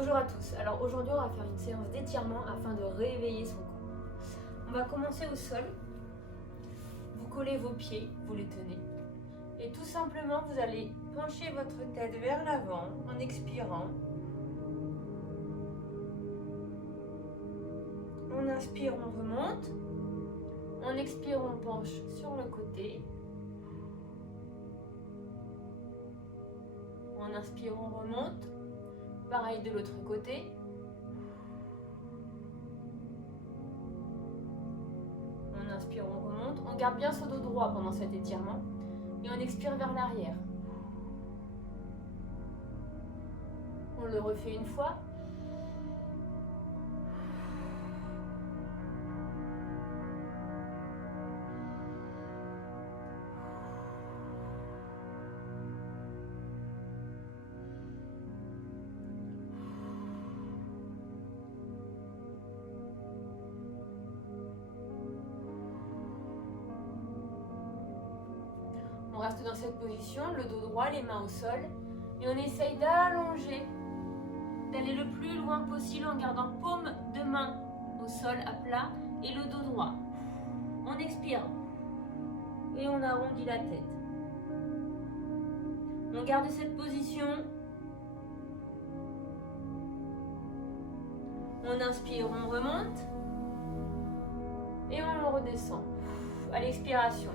Bonjour à tous, alors aujourd'hui on va faire une séance d'étirement afin de réveiller son corps. On va commencer au sol, vous collez vos pieds, vous les tenez et tout simplement vous allez pencher votre tête vers l'avant en expirant. On inspire, on remonte, on expire, on penche sur le côté. On inspire, on remonte, pareil de l'autre côté. On inspire, on remonte. On garde bien son dos droit pendant cet étirement. Et on expire vers l'arrière. On le refait une fois. On reste dans cette position, le dos droit, les mains au sol. Et on essaye d'allonger, d'aller le plus loin possible en gardant paume de main au sol à plat et le dos droit. On expire et on arrondit la tête. On garde cette position. On inspire, on remonte et on redescend à l'expiration.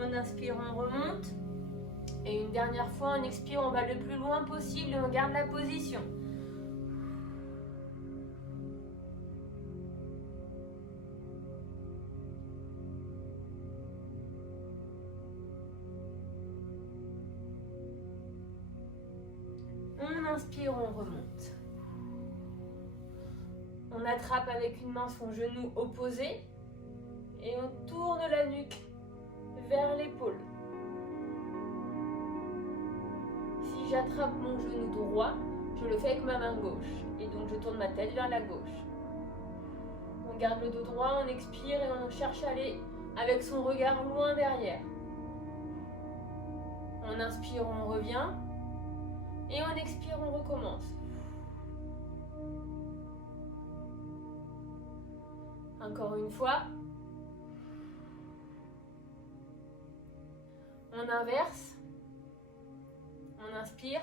On inspire, on remonte. Et une dernière fois, on expire, on va le plus loin possible et on garde la position. On inspire, on remonte. On attrape avec une main son genou opposé et on tourne la nuque vers l'épaule. Si j'attrape mon genou droit, je le fais avec ma main gauche et donc je tourne ma tête vers la gauche. On garde le dos droit, on expire et on cherche à aller avec son regard loin derrière. On inspire, on revient et on expire, on recommence. Encore une fois. On inverse. On inspire.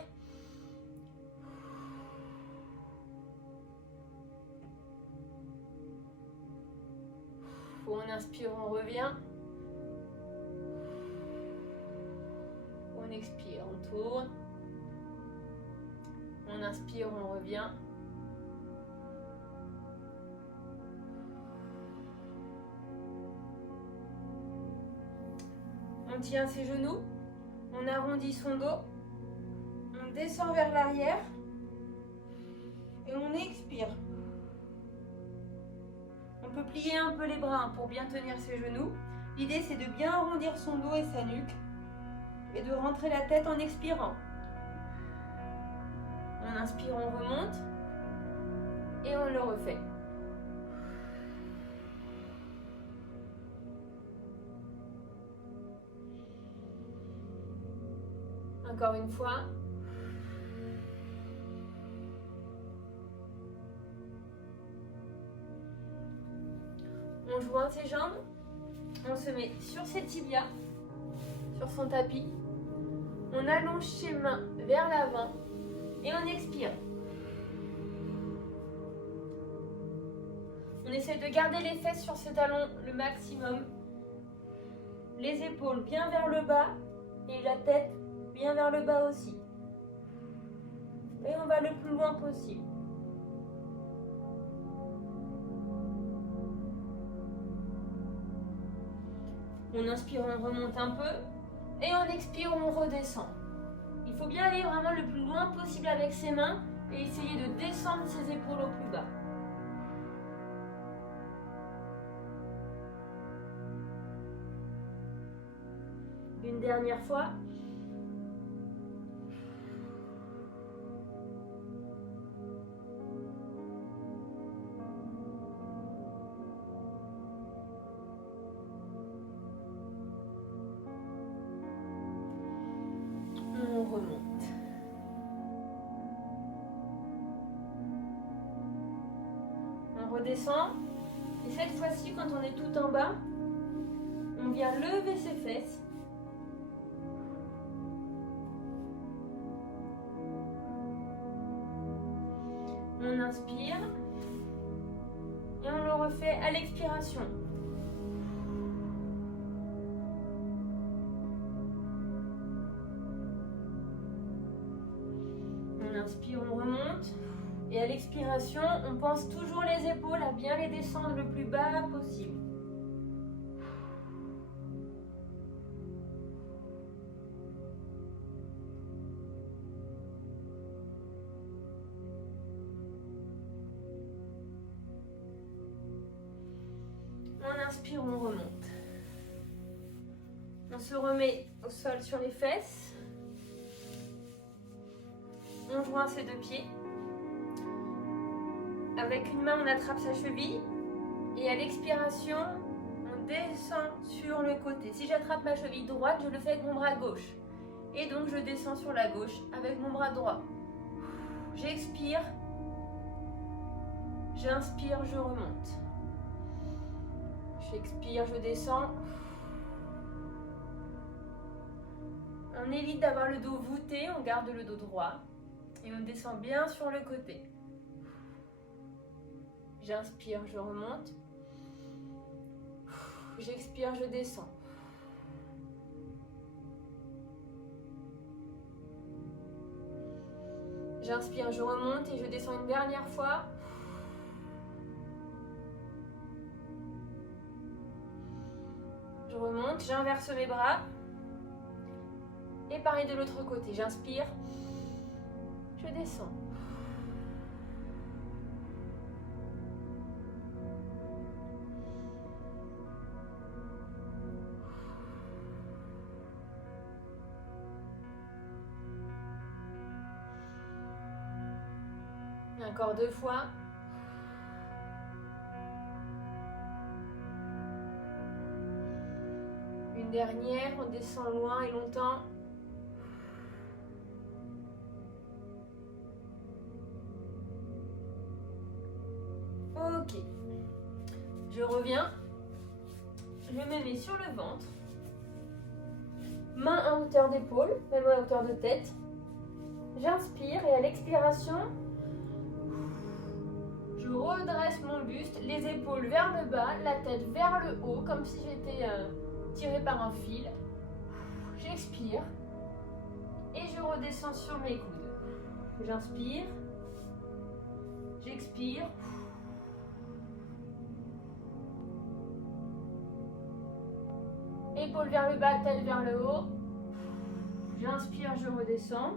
On inspire, on revient. On expire, on tourne. On inspire, on revient. On tient ses genoux. On arrondit son dos. On descend vers l'arrière. Et on expire. On peut plier un peu les bras pour bien tenir ses genoux. L'idée, c'est de bien arrondir son dos et sa nuque. Et de rentrer la tête en expirant. On inspire, on remonte. Et on le refait. Encore une fois. On joint ses jambes. On se met sur ses tibias, sur son tapis. On allonge ses mains vers l'avant et on expire. On essaie de garder les fesses sur ses talons le maximum. Les épaules bien vers le bas et la tête bien vers le bas aussi. Et on va le plus loin possible. On inspire, on remonte un peu. Et on expire, on redescend. Il faut bien aller vraiment le plus loin possible avec ses mains et essayer de descendre ses épaules au plus bas. Une dernière fois. descend. Et cette fois-ci, quand on est tout en bas, on vient lever ses fesses. On inspire. Et on le refait à l'expiration. On inspire, on remonte. Et à l'expiration, on pense toujours les épaules à bien les descendre le plus bas possible. On inspire, on remonte. On se remet au sol sur les fesses. On joint ses deux pieds. Avec une main, on attrape sa cheville. Et à l'expiration, on descend sur le côté. Si j'attrape ma cheville droite, je le fais avec mon bras gauche. Et donc, je descends sur la gauche avec mon bras droit. J'expire. J'inspire, je remonte. J'expire, je descends. On évite d'avoir le dos voûté, on garde le dos droit. Et on descend bien sur le côté. J'inspire, je remonte. J'expire, je descends. J'inspire, je remonte et je descends une dernière fois. Je remonte, j'inverse mes bras. Et pareil de l'autre côté. J'inspire, je descends. Encore deux fois. Une dernière, on descend loin et longtemps. Ok. Je reviens. Je me mets sur le ventre. Main à hauteur d'épaule, même à hauteur de tête. J'inspire et à l'expiration, je redresse mon buste, les épaules vers le bas, la tête vers le haut, comme si j'étais tirée par un fil. J'expire et je redescends sur mes coudes. J'inspire, j'expire. Épaules vers le bas, tête vers le haut. J'inspire, je redescends.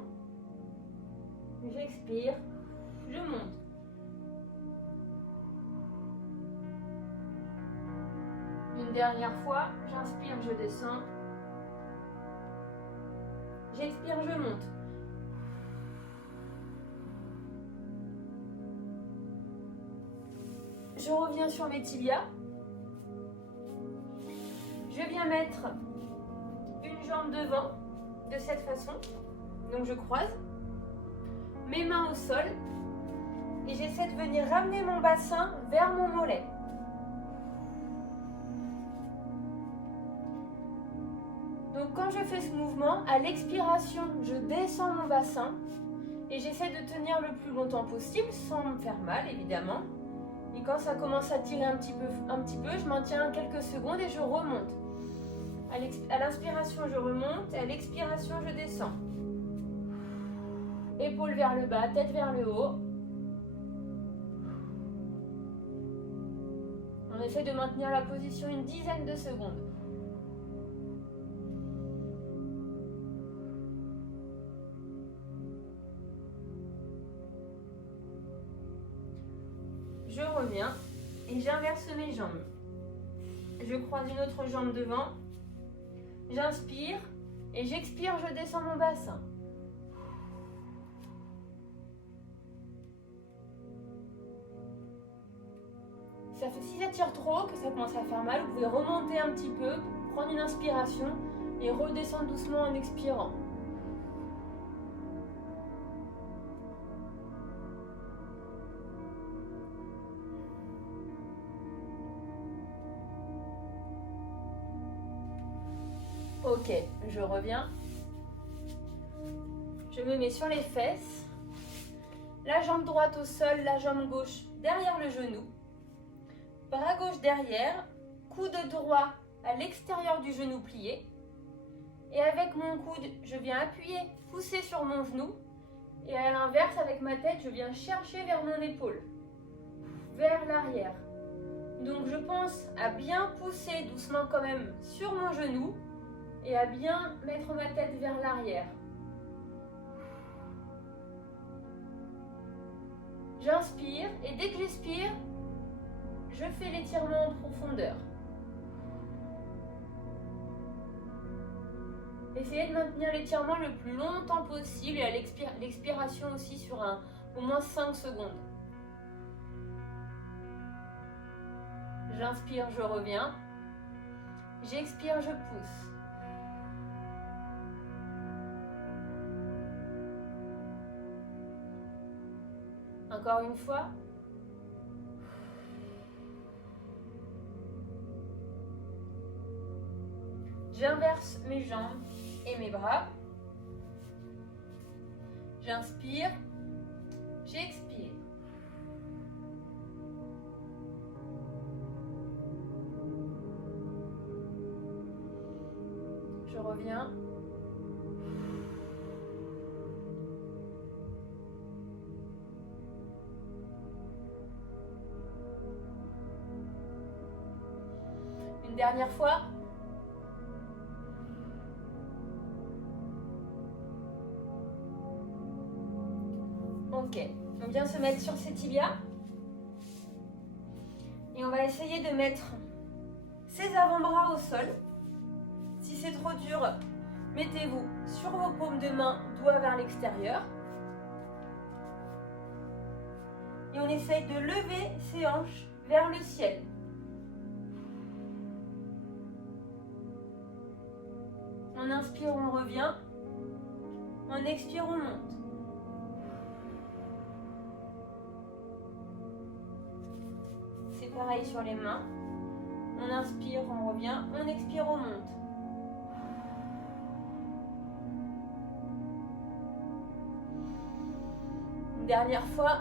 J'expire, je monte. Une dernière fois, j'inspire, je descends. J'expire, je monte. Je reviens sur mes tibias. Je viens mettre une jambe devant, de cette façon. Donc je croise mes mains au sol et j'essaie de venir ramener mon bassin vers mon mollet. Donc quand je fais ce mouvement, à l'expiration, je descends mon bassin et j'essaie de tenir le plus longtemps possible sans me faire mal évidemment. Et quand ça commence à tirer un petit peu, je maintiens quelques secondes et je remonte. À l'inspiration, je remonte et à l'expiration, je descends. Épaules vers le bas, tête vers le haut. On essaie de maintenir la position une dizaine de secondes. Je reviens et j'inverse mes jambes. Je croise une autre jambe devant. J'inspire et j'expire, je descends mon bassin. Si ça tire trop, que ça commence à faire mal, vous pouvez remonter un petit peu, prendre une inspiration et redescendre doucement en expirant. Ok, je reviens. Je me mets sur les fesses. La jambe droite au sol, la jambe gauche derrière le genou. Bras gauche derrière, coude droit à l'extérieur du genou plié. Et avec mon coude, je viens appuyer, pousser sur mon genou. Et à l'inverse, avec ma tête, je viens chercher vers mon épaule, vers l'arrière. Donc je pense à bien pousser doucement quand même sur mon genou et à bien mettre ma tête vers l'arrière. J'inspire et dès que j'expire, je fais l'étirement en profondeur. Essayez de maintenir l'étirement le plus longtemps possible et à l'expiration aussi sur au moins 5 secondes. J'inspire, je reviens. J'expire, je pousse. Encore une fois. J'inverse mes jambes et mes bras. J'inspire, j'expire. Je reviens. Une dernière fois. Ok, on vient se mettre sur ses tibias. Et on va essayer de mettre ses avant-bras au sol. Si c'est trop dur, mettez-vous sur vos paumes de main, doigts vers l'extérieur. Et on essaye de lever ses hanches vers le ciel. On inspire, on revient. On expire, on monte. C'est pareil sur les mains. On inspire, on revient. On expire, on monte. Une dernière fois.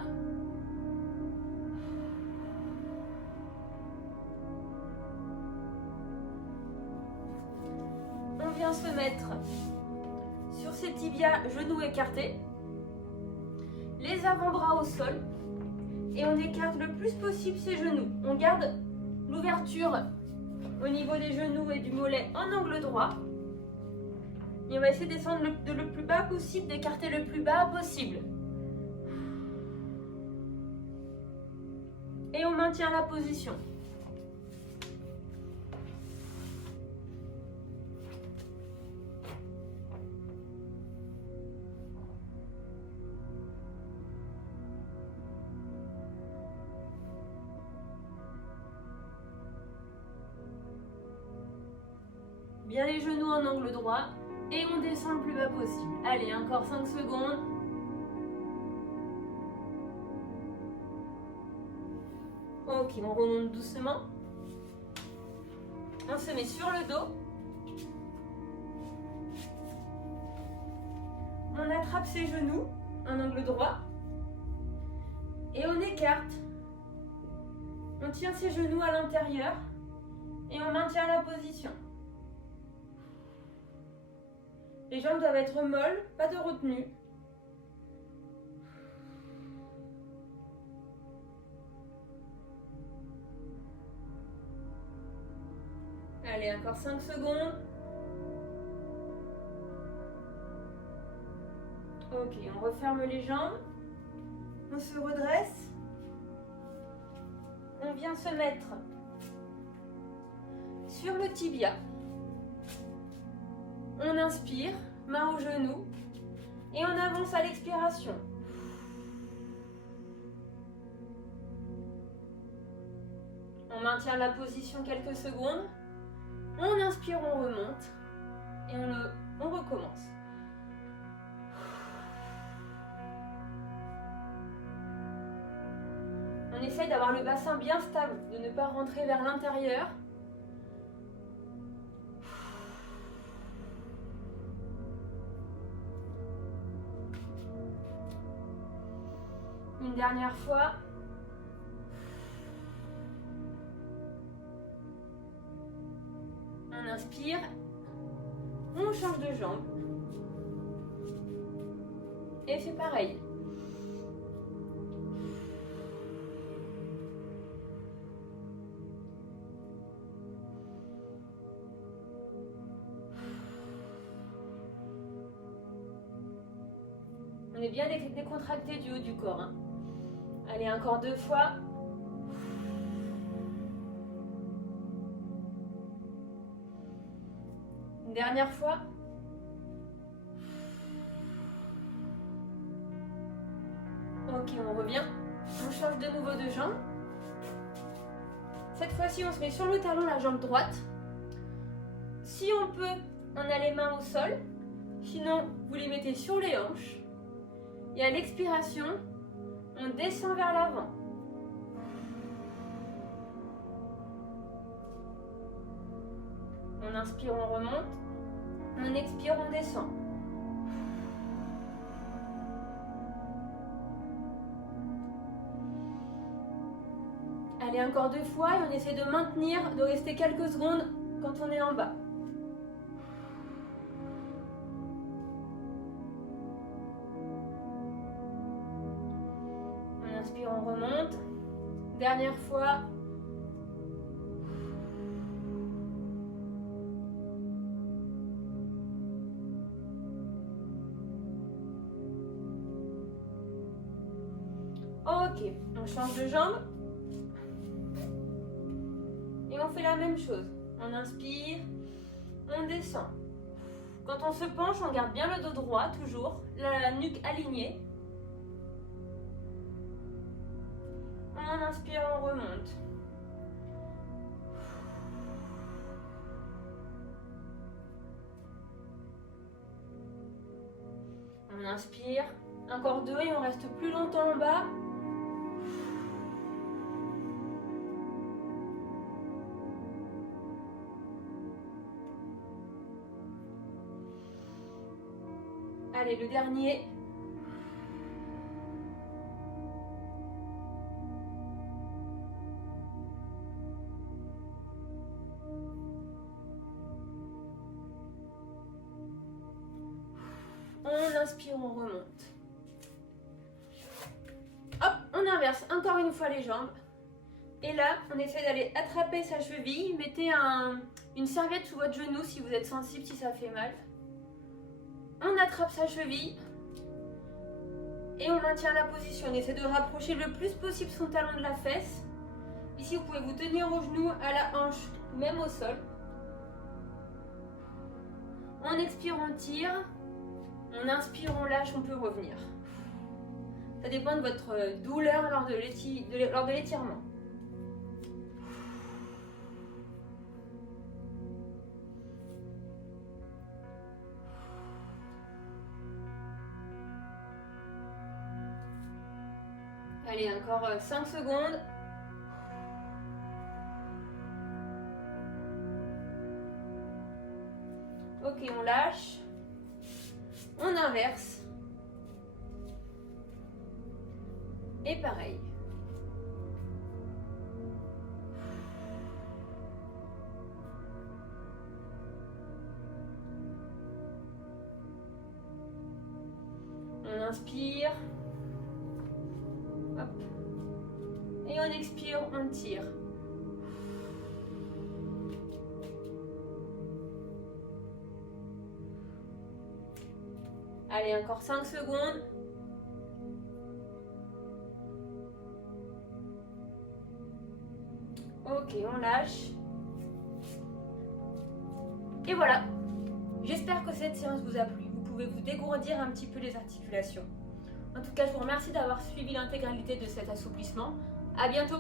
On vient se mettre sur ses tibias, genoux écartés. Les avant-bras au sol. Et on écarte le plus possible ses genoux. On garde l'ouverture au niveau des genoux et du mollet en angle droit. Et on va essayer de descendre le plus bas possible, d'écarter le plus bas possible. Et on maintient la position. Bien les genoux en angle droit et on descend le plus bas possible. Allez, encore 5 secondes. Ok, on remonte doucement. On se met sur le dos. On attrape ses genoux en angle droit. Et on écarte. On tient ses genoux à l'intérieur. Et on maintient la position. Les jambes doivent être molles, pas de retenue. Allez, encore 5 secondes. Ok, on referme les jambes. On se redresse. On vient se mettre sur le tibia. On inspire, main au genou, et on avance à l'expiration. On maintient la position quelques secondes. On inspire, on remonte, et on recommence. On essaye d'avoir le bassin bien stable, de ne pas rentrer vers l'intérieur. Une dernière fois. On inspire. On change de jambe. Et fait pareil. On est bien décontracté du haut du corps. Hein. Allez, encore 2 fois. Une dernière fois. Ok, on revient. On change de nouveau de jambe. Cette fois-ci, on se met sur le talon, la jambe droite. Si on peut, on a les mains au sol. Sinon, vous les mettez sur les hanches. Et à l'expiration, on descend vers l'avant. On inspire, on remonte. On expire, on descend. Allez, encore 2 fois et on essaie de maintenir, de rester quelques secondes quand on est en bas. On inspire, on remonte. Dernière fois. Ok, on change de jambe. Et on fait la même chose. On inspire, on descend. Quand on se penche, on garde bien le dos droit, toujours. La nuque alignée. On inspire, on remonte. On inspire. Encore 2 et on reste plus longtemps en bas. Allez, le dernier. On inspire, on remonte. Hop, on inverse encore une fois les jambes. Et là, on essaie d'aller attraper sa cheville. Mettez une serviette sous votre genou si vous êtes sensible, si ça fait mal. On attrape sa cheville et on maintient la position. On essaie de rapprocher le plus possible son talon de la fesse. Ici, vous pouvez vous tenir au genou, à la hanche, même au sol. On expire, on tire. On inspire, on lâche, on peut revenir. Ça dépend de votre douleur lors de l'étirement. Allez, encore 5 secondes. Ok, on lâche. On inverse. Et pareil. On inspire. Hop. Et on expire, on tire. Allez, encore 5 secondes. Ok, on lâche. Et voilà. J'espère que cette séance vous a plu. Vous pouvez vous dégourdir un petit peu les articulations. En tout cas, je vous remercie d'avoir suivi l'intégralité de cet assouplissement. À bientôt!